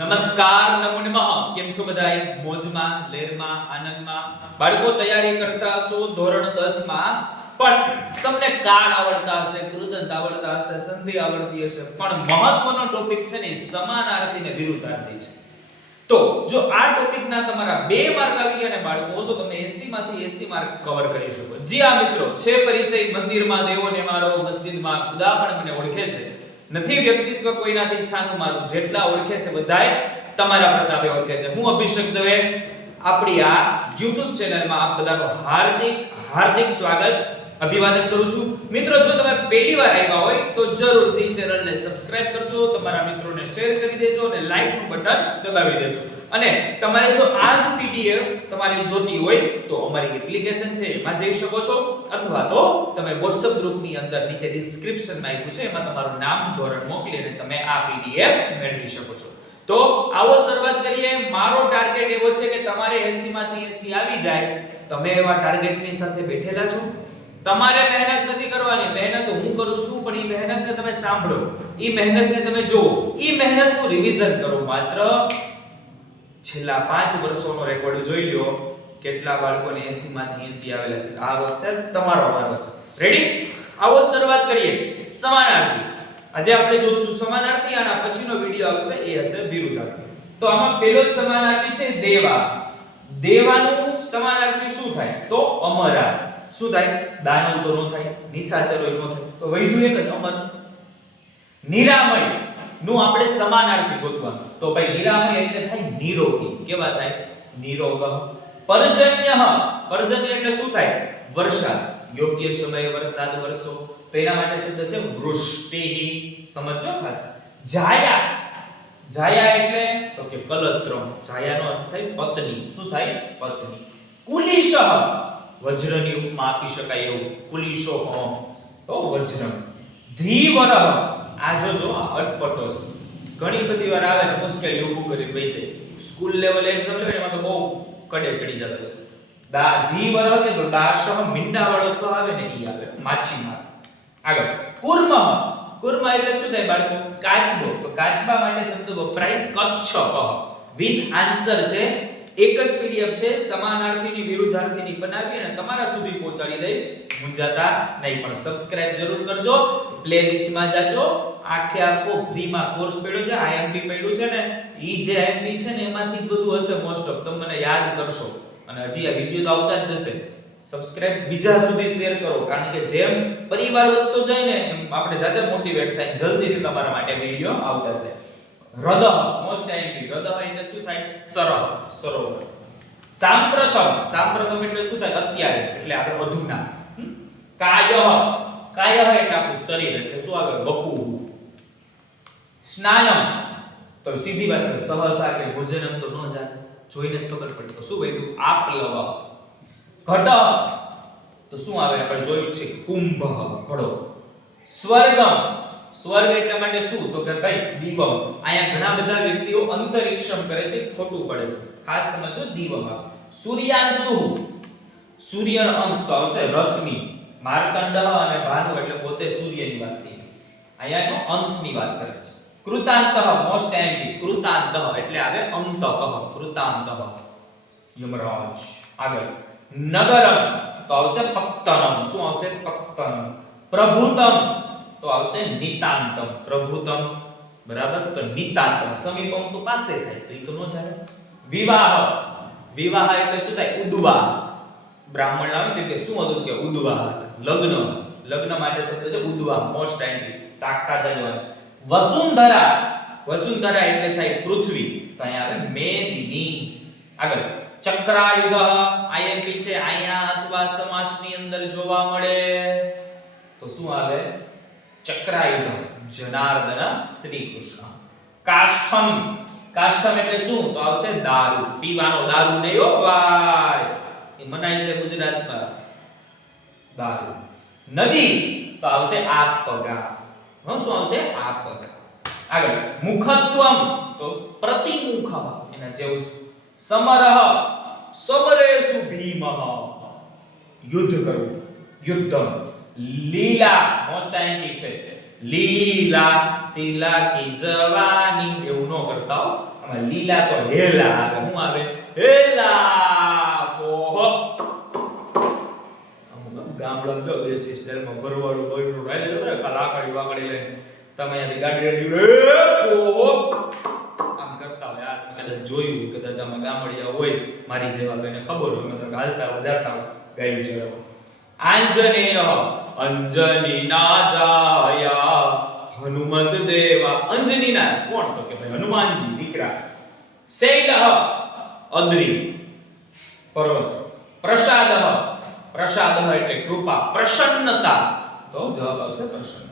નમસ્કાર નમો કેમ છો બધાય? મોજમાં લહેરમાં આનંદમાં. બાળકો, તૈયારી કરતા હશો ધોરણ 10 માં પણ તમને કાળ આવડતા હશે કૃદંત આવડતા હશે, સંધિ આવડતી હશે, પણ મહત્વનો ટોપિક છે ને સમાનાર્થી ને વિરુદ્ધાર્થી છે. તો જો આ ટોપિકના તમારા બે માર્ક આવી ગયા ને બાળકો, તો તમે 80 માંથી 80 માર્ક કવર કરી શકો. જી આ મિત્રો. છે પરિચય મંદિરમાં દેવોને મારો, મસ્જિદમાં ખુદા પણ મને ઓળખે છે. નથી વ્યક્તિત્વ કોઈનાથી છાનું મારું. જેટલા ઓળખે છે બધાય તમારા પ્રતાપે ઓળખે છે. હું અભિષેક દવે આપણી આ YouTube ચેનલમાં આપ બધાનો હાર્દિક હાર્દિક સ્વાગત. અભિવાદન કરું છું. મિત્રો, જો તમે પહેલી વાર આવ્યા હોય, તો જરૂરથી ચેનલને સબસ્ક્રાઇબ કરજો, તમારા મિત્રોને શેર કરી દેજો અને લાઈકનું બટન દબાવી દેજો. અને તમારે જો આ જ પીડીએફ તમારે જોતી હોય, તો અમારી એપ્લિકેશન છે, એમાં જઈ શકો છો. અથવા તો તમે WhatsApp ગ્રુપની અંદર નીચે ડિસ્ક્રિપ્શનમાં આપ્યું છે, એમાં તમારું નામ, ધોરણ મોકલી અને તમે આ પીડીએફ મેળવી શકો છો. તો આવો શરૂઆત કરીએ. મારો ટાર્ગેટ એવો છે કે તમારે 80 માંથી 80 આવી જાય. તમે એવા ટાર્ગેટની સાથે બેઠેલા છો. તમારે મહેનત નથી કરવાની, મહેનત હું કરું છું, પણ એ મહેનતને તમે સાંભળો. એ મહેનતને તમે જુઓ. એ મહેનતનું રિવિઝન કરો. માત્ર છેલ્લા પાંચ વર્ષોનો રેકોર્ડ જોઈ લ્યો. કેટલા બાળકોને 80 માંથી 80 આવેલા છે. આ વખતે તમારો વારો છે. રેડી આવો શરૂઆત કરીએ. સમાનાર્થી. આજે આપણે જોશું સમાનાર્થી, આના પછીનો વિડિયો આવશે, એ હશે વિરુદ્ધાર્થી. તો આમાં પહેલો સમાનાર્થી છે દેવા. દેવાનું સમાનાર્થી શું થાય? તો અમરા શું થાય? દાનવ તો નો થાય, નિશાચરો નો થાય. તો વૈધુ એક જ અમર, નિરામય, નું આપણે સમાનાર્થી ગોતવાનું. તો ભાઈ નિરામય એટલે થાય નિરોગી. કેવા થાય? નિરોગ. પરજન્ય, પર્જન્ય એટલે શું થાય? વરસાદ. યોગ્ય સમયે વરસાદ વરસો. તો એના માટે શબ્દ છે વૃષ્ટિ સમજો ખાસ. જાયા. જાયા એટલે, તો કે કલત્રમ. જાયાનો અર્થ થાય પત્ની. શું થાય? પત્ની. કુલિશ. વજ્રની ઉપમા આપી શકાય એવું કુલિશો તો વજ્ર. ધીવર. આ જો જો, આ અટપટો છે. ઘણી બધી વાર આવે ને મુશ્કેલી ઊભું કરી ભાઈ છે. સ્કૂલ લેવલ એક્ઝામ લેવે એમાં તો બહુ કડે ચડી જતો દા ધીવર કે તો દાશહ મીંડા વાળો સ આવે ને ઈ આવે. માછીમાર. આગળ. કુર્મ. કુર્મ એટલે શું થાય બાળકો? કાચબો. તો કાચબા માટે શબ્દ વપરાય કચ્છ વિથ આન્સર છે એક જ પીડીએફ છે, સમાનાર્થીની, વિરુદ્ધાર્થીની બનાવી અને તમારા સુધી પહોંચાડી દઈશ. મૂંઝાતા નહીં, પણ સબસ્ક્રાઇબ જરૂર કરજો. પ્લેલિસ્ટમાં જાજો. આખે આખો ફ્રીમાં કોર્સ પડ્યો છે આઈએમપી પડ્યું છે ને, ઈ જે આઈએમપી છે ને, એમાંથી જ બધું હશે મોસ્ટ ઓફ તમે મને યાદ કરશો. અને હજી આ વિડિયો તો આવતા જ જશે. સબસ્ક્રાઇબ બીજા સુધી શેર કરો, કારણ કે જેમ પરિવાર વધતો જાય ને, એમ આપણે જાજા મોટિવેટ થાય. જલ્દીથી તમારા માટે વિડિયો આવતા છે હૃદય મોસ્ટ આઈએમપી હૃદય એટલે શું થાય? સરળ. સરોવર સાંપ્રતમ. સાંપ્રતમ એટલે શું થાય? અત્યારે. એટલે આપણે અધુના. કાયહ. કાય કાય એટલે આપણું શરીર. એટલે શું આવે? વપુ. સ્નાનમ તો સીધી વાત છે. સહસા કે ભોજનમ તો ન જાય. જોઈને જ ખબર પડે. તો શું વૈદું આપલવ. ઘટ. તો શું આવે? આપણે જોયું છે કુંભ. ઘડો. સ્વર્ગમ સ્વર્ગ એટલા માટે શું? તો કે ભાઈ, દીવમ. અહીંયા ઘણા બધા વ્યક્તિઓ અંતરિક્ષમ કરે છે, ખોટું પડે છે. ખાસ સમજો, દીવમાં સૂર્યાંશુ. સૂર્યનો અંશ તો આવશે રશ્મિ. માર્કંડ અને ભાનુ એટલે પોતે સૂર્યની વાત થઈ. અહીંયાનો અંશની વાત કરે છે. કૃતાંત મોસ્ટ એમ્પી કૃતાંત એટલે આવે અંતક કૃતાંત. યમરાજ. આગળ. નગરમ. તો આવશે પક્તનમ. શું આવશે? પક્તનમ. પ્રભુતમ. તો આવશે નિતાંતમ, પ્રભુતમ, બરાબર? તો નિતાંતમ, સમીપમ તો પાસે થાય, તો એ તો નો ચાલે વિવાહ વિવાહ એટલે શું થાય? ઉદ્વાહ. બ્રાહ્મણ આવે તો કે, શું હતું? કે, ઉદ્વાહ લગ્ન. લગ્ન માટે શબ્દ છે ઉદ્વાહ મોસ્ટ ટાઈમ તાકતા જજવાની વસુંધરા. વસુંધરા એટલે થાય પૃથ્વી. તો અહીંયા આવે મેદિની. આગળ. ચક્રાયુધ આઈએમપી છે, અહીંયા અથવા સમાસની અંદર જોવા મળે. તો શું આવે? ચક્રાયુધ જનાર્દન શ્રી કૃષ્ણ કાષ્ઠમ. કાષ્ઠમ એટલે શું? તો આવશે દારૂ. પીવાનો દારૂ નહીં હો એ મનાય છે ગુજરાતમાં. દારૂ. નદી. તો આવશે આપગા હં, શું આવશે? આપગા આગળ. મુખત્વમ. તો પ્રતિમુખ એના જેવું છે સમરહ. સમરેસુ ભીમહ. યુદ્ધ કરવું. યુદ્ધમ. લીલા મોસ્ટ આઈએમપી છે લીલા શીલા કી જવાની, એવું ન કરતા હો. આમાં લીલા તો હેલા આવે શું આવે? હેલા પોહો ગામડામાં જો દેશી સ્ટાઈલમાં ભરવાડું બરવાડું રાઈ લે બરાબર આ લાકડી વાકડી લઈને તમે અહીંયાથી ગાડી રેડી આ કદાચ જોયું કદાચ આમાં ગામડિયા હોય, મારી જેવા એને ખબર હોય મેં તો હાલતા વધારતા ગાયું ચરાવવા આંજનેય, અંજનીના જાયા, હનુમત દેવા. અંજનીના કોણ તો કે ભાઈ? હનુમાનજી, દીકરા. શૈલહ, અદ્રી. પર્વત. પ્રસાદ પ્રસાદ એટલે કૃપા. પ્રસન્નતા. તો જવાબ આવશે પ્રસન્ન.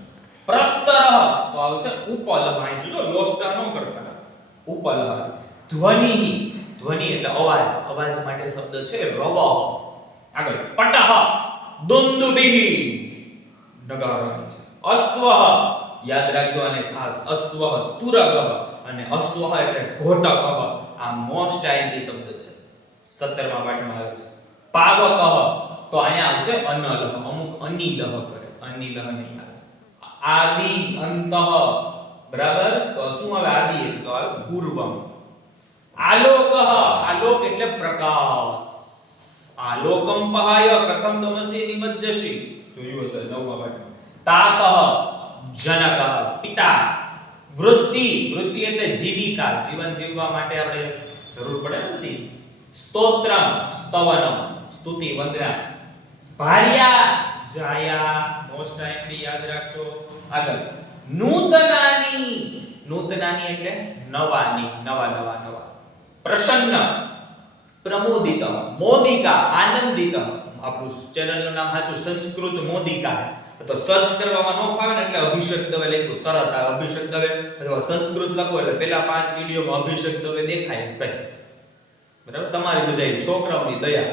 પ્રસ્તર, તો આવશે ઉપલ વાંચજો જો લોસ્ટા નો કરતા. ઉપલ ધ્વનિ. ધ્વનિ એટલે અવાજ. અવાજ માટે શબ્દ છે રવ. આગળ. પટહ. દુંદુભિ નગારા અશ્વ યાદ રાખજો અને ખાસ અશ્વ તુરગ અને અશ્વ એટલે ઘોટક આ મોસ્ટ આઈએમપી શબ્દ છે 17 માં પાઠમાં આવે છે પાવક તો અહીંયા આવશે અનલ અમુક અનિલહ કરે અનિલહ નહીં આદિ અંતઃ બરાબર તો શું આવે આદિ એટલે તો આવે પૂર્વમ આલોક આલોક એટલે પ્રકાશ આલોકમ પહાય, કથમ તમસી નિમજ્જસી જોયું હશે, નવમા પાઠમાં તાપ, જનક પિતા વૃત્તિ વૃત્તિ એટલે જીવિકા, જીવન જીવવા માટે આપણે જરૂર પડે ને સ્તોત્રમ, સ્તવનમ, સ્તુતિ, વંદના. ભાર્યા, જાયા મોસ્ટ ટાઈમલી યાદ રાખજો. આગળ. નૂતનાની નૂતનાની એટલે નવાની, નવા નવા નવા. પ્રસન્ન. પ્રમોદિત મોદિકા, આનંદિતમ. આપણું ચેનલનું નામ સાચું સંસ્કૃત મોદિકા તો સર્ચ કરવામાં ન ફાવે ને એટલે અભિષેક દવે લખ્યું, તરત આ અભિષેક દવે, અથવા સંસ્કૃત લખો એટલે પેલા પાંચ વિડીયોમાં અભિષેક દવે દેખાય ભાઈ બરાબર? તમારી બધાય છોકરાઓની દયા.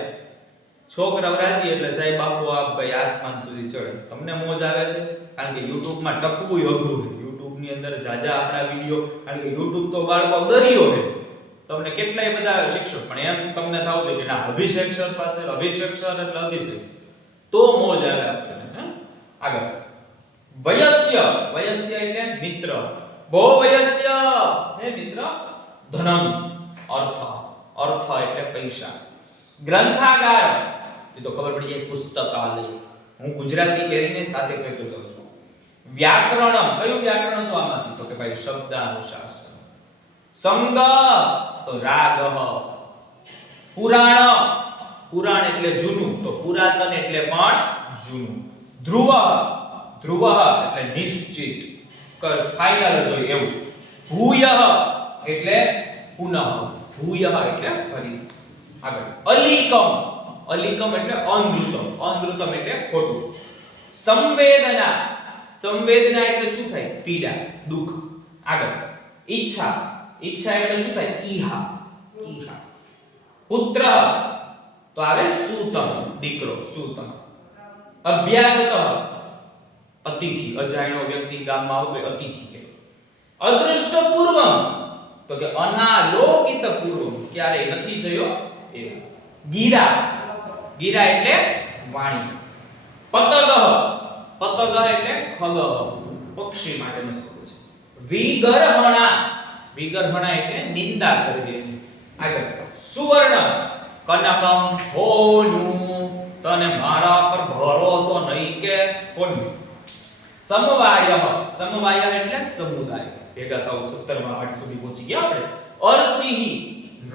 છોકરાઓ રાજી એટલે સાહેબ આપો આપ ભાઈ આસમાન સુધી ચડે. તમને મોજ આવે છે? કારણ કે યુટ્યુબમાં ટકવું અઘરું YouTube અંદર જાજા આપણા વીડિયો, કારણ કે યુટ્યુબ તો બાળકો દરિયો છે. તમને કેટલાય બધા શિક્ષક, પણ એમ તમને થાવ છે કે ના, અભિષેક સર પાસે, અભિષેક સર એટલે અભિષેક તો મોજ આવે આપણને આગળ. વયસ્ય વયસ્ય એટલે મિત્ર. બહુ વયસ્ય, હે મિત્ર? ધનમ, અર્થ અર્થ એટલે પૈસા. ગ્રંથાગાર. એ તો ખબર પડી જાય, પુસ્તકાલય. હું ગુજરાતી કહીને સાથે કહેતો જાઉં છું. વ્યાકરણ, કયું વ્યાકરણ તો આમાંથી? તો કે ભાઈ શબ્દાનુશાસન. સંગ તો રાગ પુરાણ પુરાણ એટલે જૂનું, તો પુરાતન એટલે પણ જૂનું. ધ્રુવ ધ્રુવ એટલે નિશ્ચિત. ફાઇનલ જોઈએ એવું. ભૂય એટલે પુનઃ. ભૂય એટલે ફરી. આગળ. અલિકમ. અલિકમ એટલે અનૃતમ અનૃતમ એટલે ખોટું. સંવેદના. સંવેદના એટલે શું થાય? પીડા, દુઃખ. આગળ. ઈચ્છા. ઈચ્છા એટલે શું થાય? ઈહા. ઈહા. પુત્ર, તો આવે સુતમ દીકરો, સુતમ. અભ્યાગત અતિથિ, અજાણ્યો વ્યક્તિ ગામમાં આવતો અતિથિ કે. અદૃષ્ટ પૂર્વમ તો કે અનાલોકિત પૂર્વમ ક્યારે નથી જોયો? એ ગીરા. ગીરા એટલે વાણી. પતગ. પતગ એટલે ખગ પક્ષી માટેનો શબ્દ છે. વિગરહણા. વિગરહણા એટલે નિંદા કરવી આગળ. સુવર્ણ, કનકમ હોનું તને મારા પર ભરોસો નહીં કે કોણ સમવાય સમવાય એટલે સમુદાય. ભેગા થાવ 17 માં 8 સુધી પહોંચી ગયા આપણે. અર્ચિ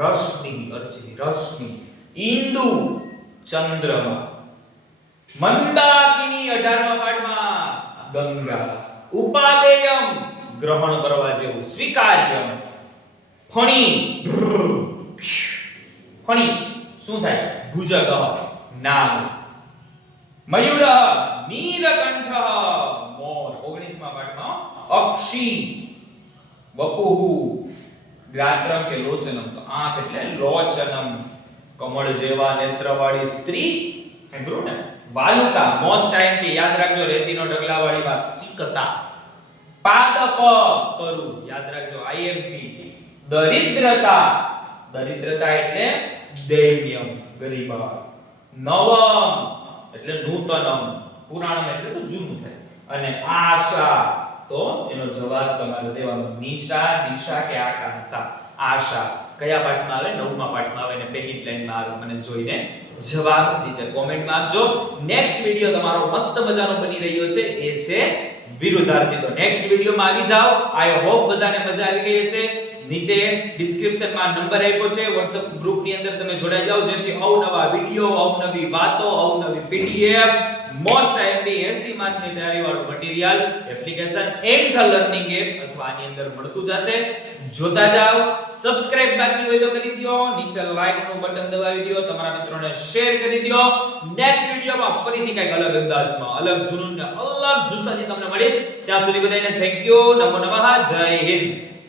રશ્મિ અર્ચિ રશ્મિ. ઇન્દુ ચંદ્રમા. મંદાકિની 18મા પાઠમાં ગંગા. ઉપાદેયમ ગ્રહણ કરવા જેવું. સ્વીકાર્ય ફણી. ફણી. શું થાય? ભુજગ. નાગ. મયુર. નીલકંઠ. મોર. 19મા પાઠમાં અક્ષી. વપુહુ. ગાત્રમ કે લોચનમ. તો આંખ એટલે લોચનમ. કમળ જેવા નેત્રવાળી સ્ત્રી. સાંભળ્યું ને? વાલુકા. મોસ્ટ ટાઈમ કે યાદ રાખજો રેતીનો ઢગલાવાળી વાત. સિકતા પાદપ કરું. યાદ રાખજો આઈએમપી દરિદ્રતા. દરિદ્રતા એટલે દૈન્યમ, ગરીબા નવમ એટલે નૂતનમ. પુરાણમ એટલે તો જૂનું થાય. અને આશા, તો એનો જવાબ તમારે દેવાનો. નિશા નિશા કે આકાંક્ષા. આશા. કયા પાઠમાં આવે? નવમા પાઠમાં આવે ને પેલી લાઈનમાં આવે. મને જોઈને જવાબ નીચે કોમેન્ટમાં આપજો. નેક્સ્ટ વિડિયો તમારો મસ્ત મજાનો બની રહ્યો છે. એ છે વિરુદ્ધાર્થી. તો નેક્સ્ટ વિડિયોમાં આવી જાઓ. આઈ હોપ બધાને મજા આવી ગઈ હશે. નીચે ડિસ્ક્રિપ્શનમાં નંબર આપ્યો છે. WhatsApp ગ્રુપની અંદર તમે જોડાઈ જાઓ. જેથી અવનવા વિડિયો, અવનવી વાતો, અવનવી પીડીએફ મોસ્ટ આઈએમપી 80 માર્કની તૈયારી વાળું મટીરીયલ એપ્લિકેશન એમ ધ લર્નિંગ એપ અથવા આની અંદર મળતું જશે. જોતા જાઓ સબસ્ક્રાઇબ બાકી હોય તો કરી દો, નીચે લાઈકનું બટન દબાવી દો, તમારા મિત્રોને શેર કરી દો. નેક્સ્ટ વિડિયોમાં ફરીથી કંઈક અલગ અંદાજમાં, અલગ જુનૂન ને અલગ જુસ્સાથી તમને મળીશ. ત્યાં સુધી બધાને થેન્ક યુ નમો નમઃ, જય હિન્દ.